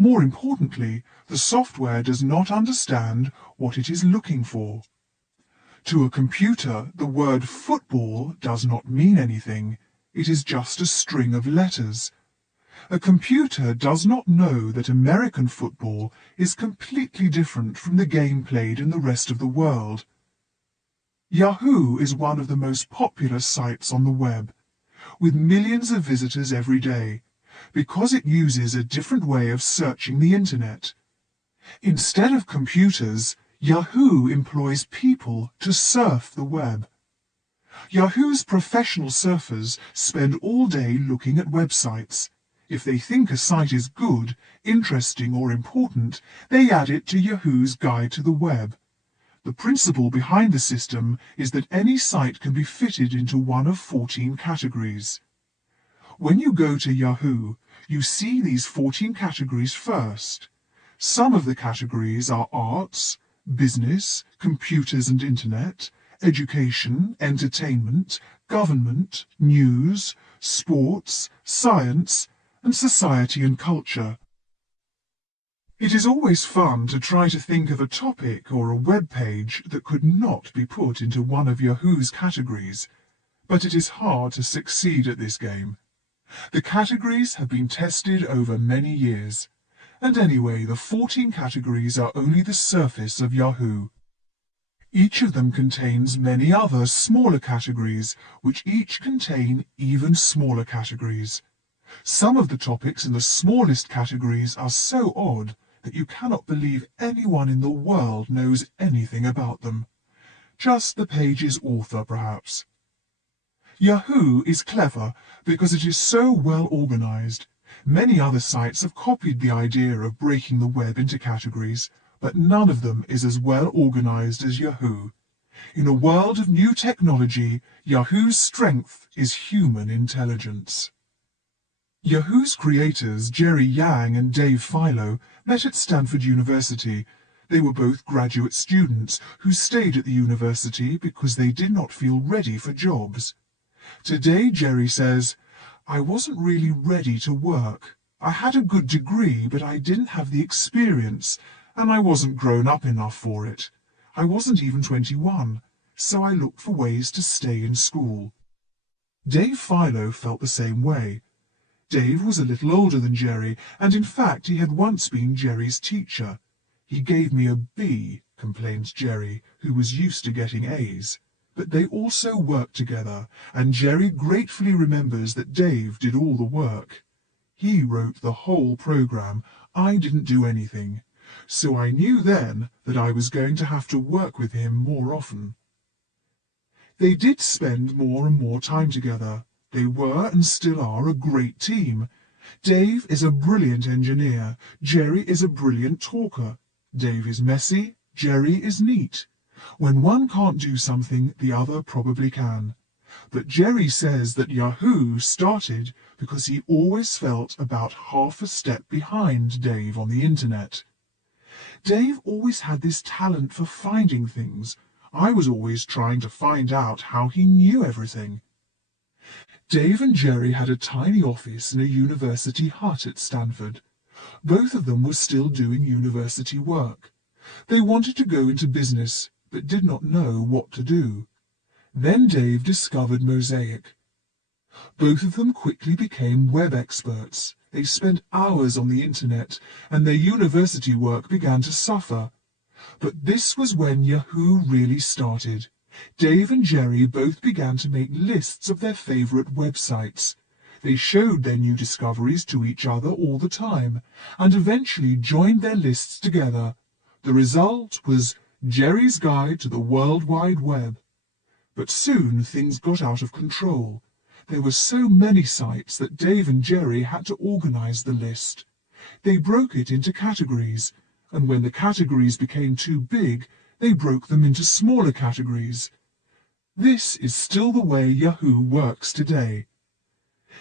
More importantly, the software does not understand what it is looking for. To a computer, the word football does not mean anything. It is just a string of letters. A computer does not know that American football is completely different from the game played in the rest of the world. Yahoo is one of the most popular sites on the web, with millions of visitors every day, because it uses a different way of searching the internet. Instead of computers, Yahoo employs people to surf the web. Yahoo's professional surfers spend all day looking at websites. If they think a site is good, interesting or important, they add it to Yahoo's Guide to the Web. The principle behind the system is that any site can be fitted into one of 14 categories. When you go to Yahoo, you see these 14 categories first. Some of the categories are arts, business, computers and internet, education, entertainment, government, news, sports, science, and society and culture. It is always fun to try to think of a topic or a web page that could not be put into one of Yahoo's categories, but it is hard to succeed at this game. The categories have been tested over many years, and anyway, the 14 categories are only the surface of Yahoo. Each of them contains many other smaller categories, which each contain even smaller categories. Some of the topics in the smallest categories are so odd that you cannot believe anyone in the world knows anything about them. Just the page's author, perhaps. Yahoo is clever because it is so well organized. Many other sites have copied the idea of breaking the web into categories, but none of them is as well organized as Yahoo. In a world of new technology, Yahoo's strength is human intelligence. Yahoo's creators, Jerry Yang and Dave Filo, met at Stanford University. They were both graduate students who stayed at the university because they did not feel ready for jobs. Today, Jerry says, "I wasn't really ready to work. I had a good degree, but I didn't have the experience, and I wasn't grown up enough for it. I wasn't even 21, so I looked for ways to stay in school." Dave Filo felt the same way. Dave was a little older than Jerry, and in fact he had once been Jerry's teacher. "He gave me a B," complained Jerry, who was used to getting A's. But they also worked together, and Jerry gratefully remembers that Dave did all the work. "He wrote the whole program. I didn't do anything. So I knew then that I was going to have to work with him more often." They did spend more and more time together. They were and still are a great team. Dave is a brilliant engineer. Jerry is a brilliant talker. Dave is messy. Jerry is neat. When one can't do something, the other probably can. But Jerry says that Yahoo started because he always felt about half a step behind Dave on the internet. Dave always had this talent for finding things. I was always trying to find out how he knew everything. Dave and Jerry had a tiny office in a university hut at Stanford. Both of them were still doing university work. They wanted to go into business, but did not know what to do. Then Dave discovered Mosaic. Both of them quickly became web experts. They spent hours on the internet, and their university work began to suffer. But this was when Yahoo really started. Dave and Jerry both began to make lists of their favorite websites. They showed their new discoveries to each other all the time, and eventually joined their lists together. The result was Jerry's Guide to the World Wide Web. But soon things got out of control. There were so many sites that Dave and Jerry had to organize the list. They broke it into categories, and when the categories became too big, they broke them into smaller categories. This is still the way Yahoo works today.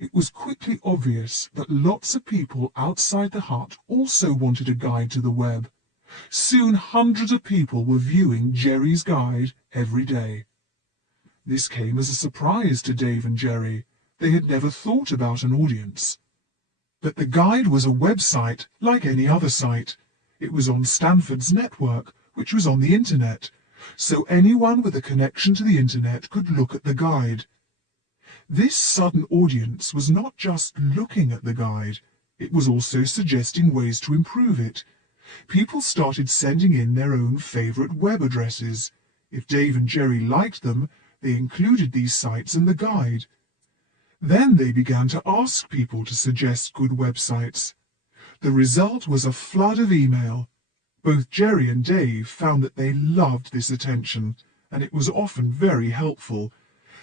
It was quickly obvious that lots of people outside the hut also wanted a guide to the web. Soon hundreds of people were viewing Jerry's Guide every day. This came as a surprise to Dave and Jerry. They had never thought about an audience. But the guide was a website like any other site. It was on Stanford's network, which was on the internet, so anyone with a connection to the internet could look at the guide. This sudden audience was not just looking at the guide, it was also suggesting ways to improve it. People started sending in their own favourite web addresses. If Dave and Jerry liked them, they included these sites in the guide. Then they began to ask people to suggest good websites. The result was a flood of email. Both Jerry and Dave found that they loved this attention, and it was often very helpful.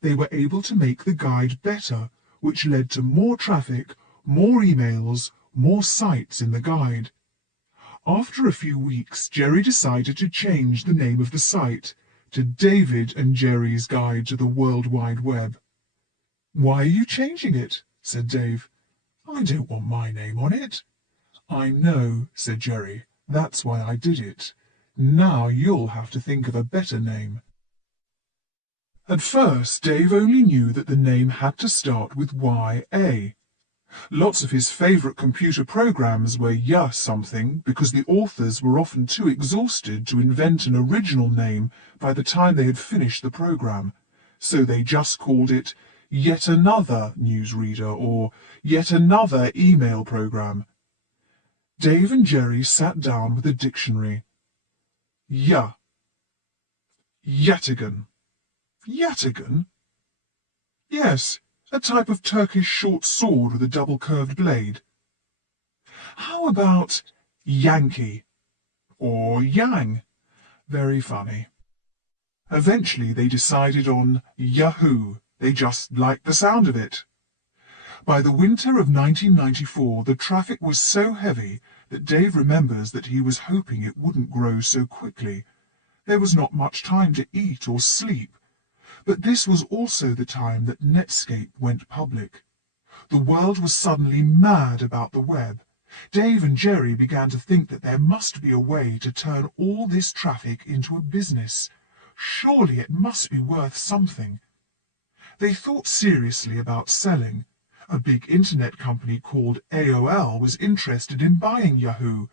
They were able to make the guide better, which led to more traffic, more emails, more sites in the guide. After a few weeks, Jerry decided to change the name of the site to David and Jerry's Guide to the World Wide Web. "Why are you changing it?" said Dave. "I don't want my name on it." "I know," said Jerry. "That's why I did it. Now you'll have to think of a better name." At first, Dave only knew that the name had to start with YA. Lots of his favourite computer programs were Yah something because the authors were often too exhausted to invent an original name by the time they had finished the program, so they just called it Yet Another Newsreader or Yet Another Email Program. Dave and Jerry sat down with a dictionary. Yah. Yataghan. Yataghan? Yes, a type of Turkish short sword with a double-curved blade. How about Yankee? Or Yang? Very funny. Eventually they decided on Yahoo. They just liked the sound of it. By the winter of 1994, the traffic was so heavy that Dave remembers that he was hoping it wouldn't grow so quickly. There was not much time to eat or sleep. But this was also the time that Netscape went public. The world was suddenly mad about the web. Dave and Jerry began to think that there must be a way to turn all this traffic into a business. Surely it must be worth something. They thought seriously about selling. A big internet company called AOL was interested in buying Yahoo.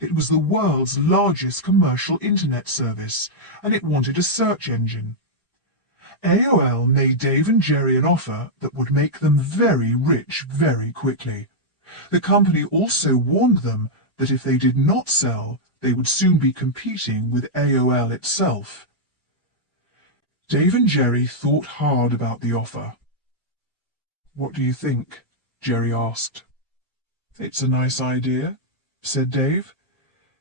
It was the world's largest commercial internet service, and it wanted a search engine. AOL made Dave and Jerry an offer that would make them very rich very quickly. The company also warned them that if they did not sell, they would soon be competing with AOL itself. Dave and Jerry thought hard about the offer. "What do you think?" Jerry asked. "It's a nice idea," said Dave.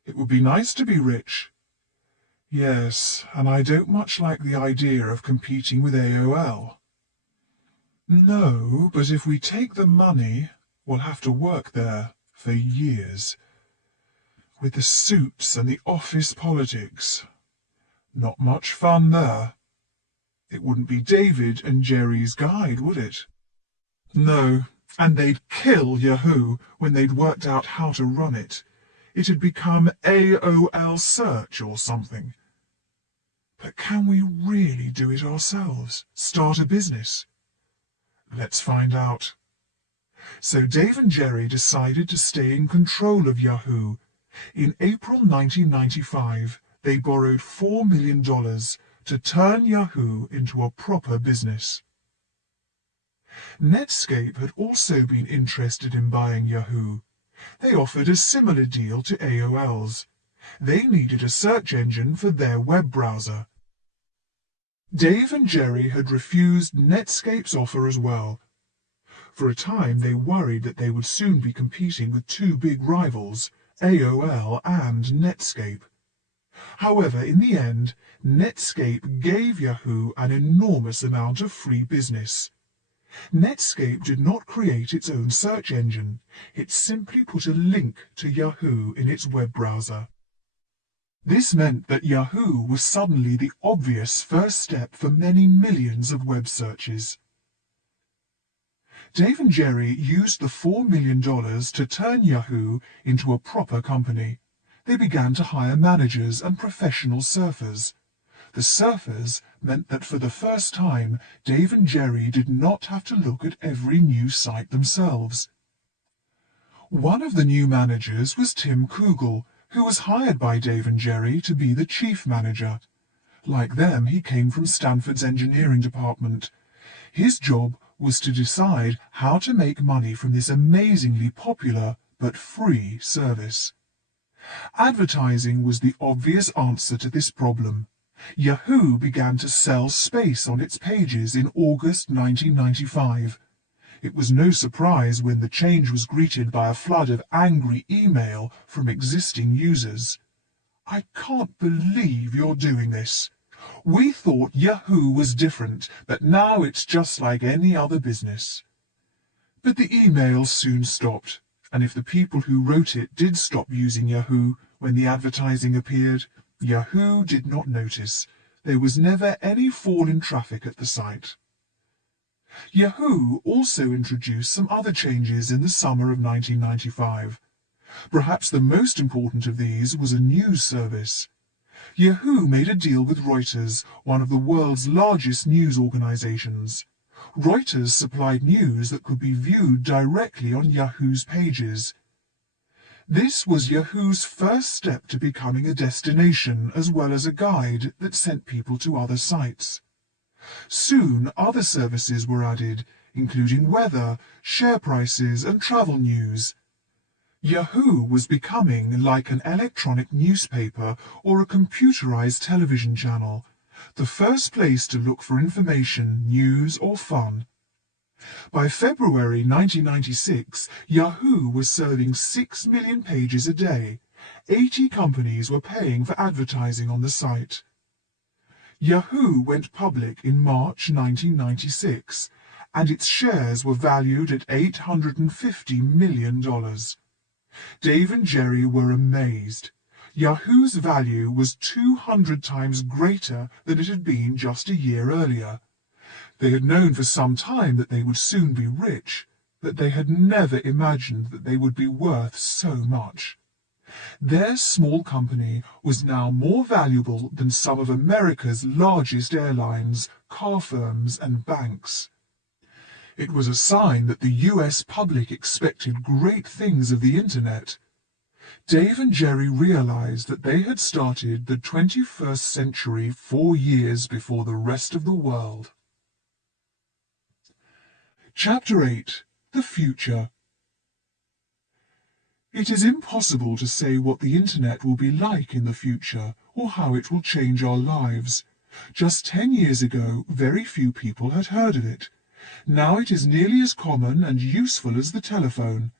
"It would be nice to be rich." "Yes, and I don't much like the idea of competing with AOL." "No, but if we take the money, we'll have to work there for years. With the suits and the office politics. Not much fun there. It wouldn't be David and Jerry's Guide, would it?" "No, and they'd kill Yahoo when they'd worked out how to run it. It'd become AOL Search or something." "But can we really do it ourselves? Start a business?" "Let's find out." So Dave and Jerry decided to stay in control of Yahoo. In April 1995, they borrowed $4 million to turn Yahoo into a proper business. Netscape had also been interested in buying Yahoo. They offered a similar deal to AOL's. They needed a search engine for their web browser. Dave and Jerry had refused Netscape's offer as well. For a time they worried that they would soon be competing with two big rivals, AOL and Netscape. However, in the end, Netscape gave Yahoo an enormous amount of free business. Netscape did not create its own search engine. It simply put a link to Yahoo in its web browser. This meant that Yahoo was suddenly the obvious first step for many millions of web searches. Dave and Jerry used the $4 million to turn Yahoo into a proper company. They began to hire managers and professional surfers. The surfers meant that for the first time, Dave and Jerry did not have to look at every new site themselves. One of the new managers was Tim Kugel, who was hired by Dave and Jerry to be the chief manager. Like them, he came from Stanford's engineering department. His job was to decide how to make money from this amazingly popular but free service. Advertising was the obvious answer to this problem. Yahoo began to sell space on its pages in August 1995. It was no surprise when the change was greeted by a flood of angry email from existing users. "I can't believe you're doing this. We thought Yahoo was different, but now it's just like any other business." But the emails soon stopped, and if the people who wrote it did stop using Yahoo when the advertising appeared, Yahoo did not notice. There was never any fall in traffic at the site. Yahoo also introduced some other changes in the summer of 1995. Perhaps the most important of these was a news service. Yahoo made a deal with Reuters, one of the world's largest news organizations. Reuters supplied news that could be viewed directly on Yahoo's pages. This was Yahoo's first step to becoming a destination as well as a guide that sent people to other sites. Soon other services were added, including weather, share prices, and travel news. Yahoo was becoming like an electronic newspaper or a computerized television channel, the first place to look for information, news, or fun. By February 1996, Yahoo was serving 6 million pages a day. 80 companies were paying for advertising on the site. Yahoo went public in March 1996, and its shares were valued at $850 million. Dave and Jerry were amazed. Yahoo's value was 200 times greater than it had been just a year earlier. They had known for some time that they would soon be rich, but they had never imagined that they would be worth so much. Their small company was now more valuable than some of America's largest airlines, car firms, and banks. It was a sign that the US public expected great things of the Internet. Dave and Jerry realized that they had started the 21st century 4 years before the rest of the world. Chapter 8. The Future. It is impossible to say what the Internet will be like in the future or how it will change our lives. Just 10 years ago, very few people had heard of it. Now it is nearly as common and useful as the telephone.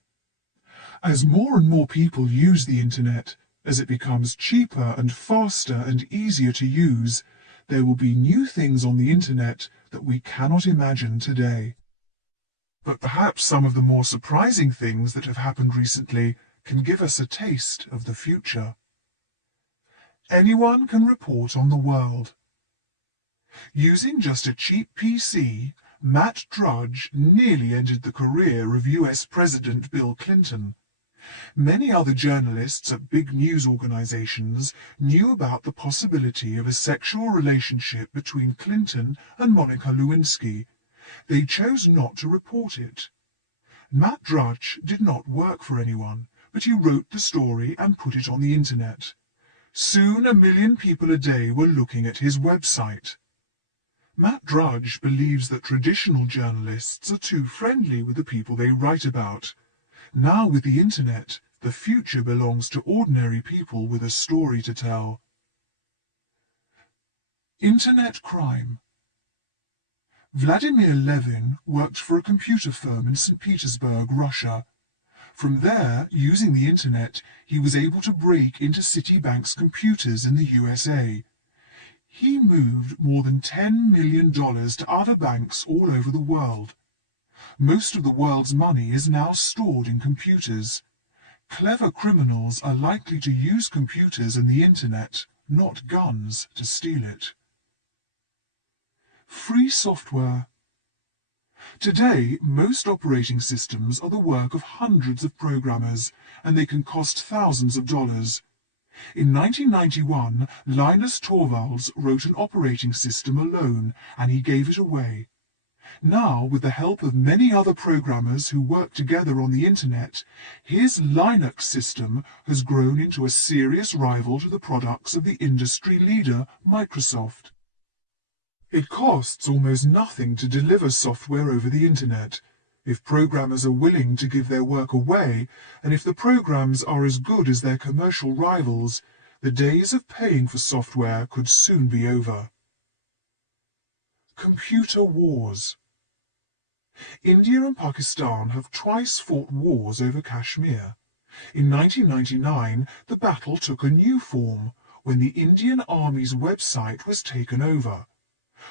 As more and more people use the Internet, as it becomes cheaper and faster and easier to use, there will be new things on the Internet that we cannot imagine today. But perhaps some of the more surprising things that have happened recently can give us a taste of the future. Anyone can report on the world. Using just a cheap PC, Matt Drudge nearly ended the career of US President Bill Clinton. Many other journalists at big news organizations knew about the possibility of a sexual relationship between Clinton and Monica Lewinsky. They chose not to report it. Matt Drudge did not work for anyone, but he wrote the story and put it on the Internet. Soon 1 million people a day were looking at his website. Matt Drudge believes that traditional journalists are too friendly with the people they write about. Now with the Internet, the future belongs to ordinary people with a story to tell. Internet crime. Vladimir Levin worked for a computer firm in St. Petersburg, Russia. From there, using the Internet, he was able to break into Citibank's computers in the USA. He moved more than $10 million to other banks all over the world. Most of the world's money is now stored in computers. Clever criminals are likely to use computers and the Internet, not guns, to steal it. Free software. Today, most operating systems are the work of hundreds of programmers, and they can cost thousands of dollars. In 1991, Linus Torvalds wrote an operating system alone, and he gave it away. Now, with the help of many other programmers who work together on the internet, his Linux system has grown into a serious rival to the products of the industry leader, Microsoft. It costs almost nothing to deliver software over the internet, if programmers are willing to give their work away, and if the programs are as good as their commercial rivals. The days of paying for software could soon be over. Computer wars. India and Pakistan have twice fought wars over Kashmir. In 1999, the battle took a new form when the Indian Army's website was taken over.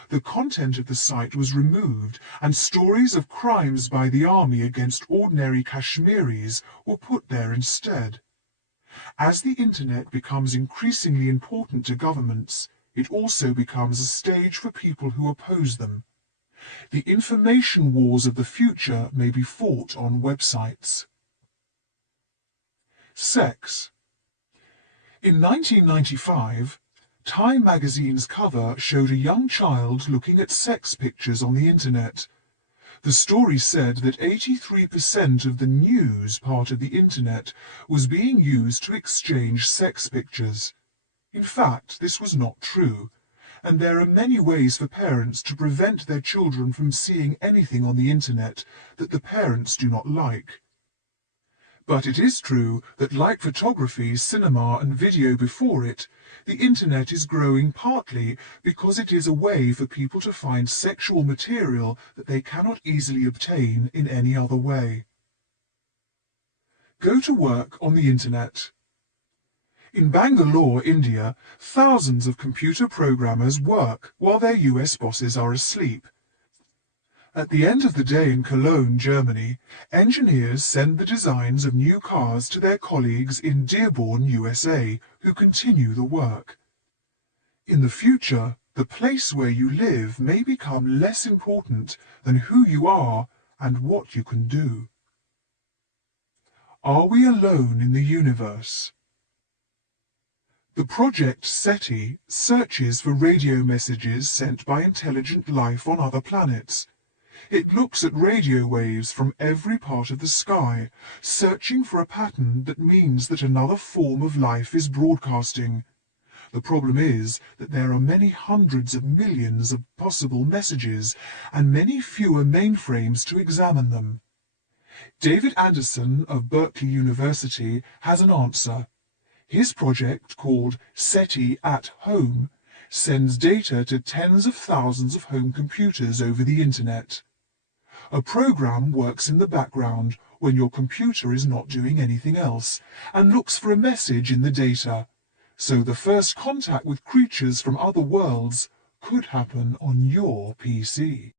The content of the site was removed and stories of crimes by the army against ordinary Kashmiris were put there instead. As the internet becomes increasingly important to governments, it also becomes a stage for people who oppose them. The information wars of the future may be fought on websites. Sex. In 1995, Time magazine's cover showed a young child looking at sex pictures on the internet. The story said that 83% of the news part of the internet was being used to exchange sex pictures. In fact, this was not true, and there are many ways for parents to prevent their children from seeing anything on the internet that the parents do not like. But it is true that, like photography, cinema and video before it, the internet is growing partly because it is a way for people to find sexual material that they cannot easily obtain in any other way. Go to work on the internet. In Bangalore, India, thousands of computer programmers work while their US bosses are asleep. At the end of the day in Cologne, Germany, engineers send the designs of new cars to their colleagues in Dearborn, USA, who continue the work. In the future, the place where you live may become less important than who you are and what you can do. Are we alone in the universe? The project SETI searches for radio messages sent by intelligent life on other planets. It looks at radio waves from every part of the sky, searching for a pattern that means that another form of life is broadcasting. The problem is that there are many hundreds of millions of possible messages and many fewer mainframes to examine them. David Anderson of Berkeley University has an answer. His project, called SETI at Home, sends data to tens of thousands of home computers over the internet. A program works in the background when your computer is not doing anything else and looks for a message in the data. So the first contact with creatures from other worlds could happen on your PC.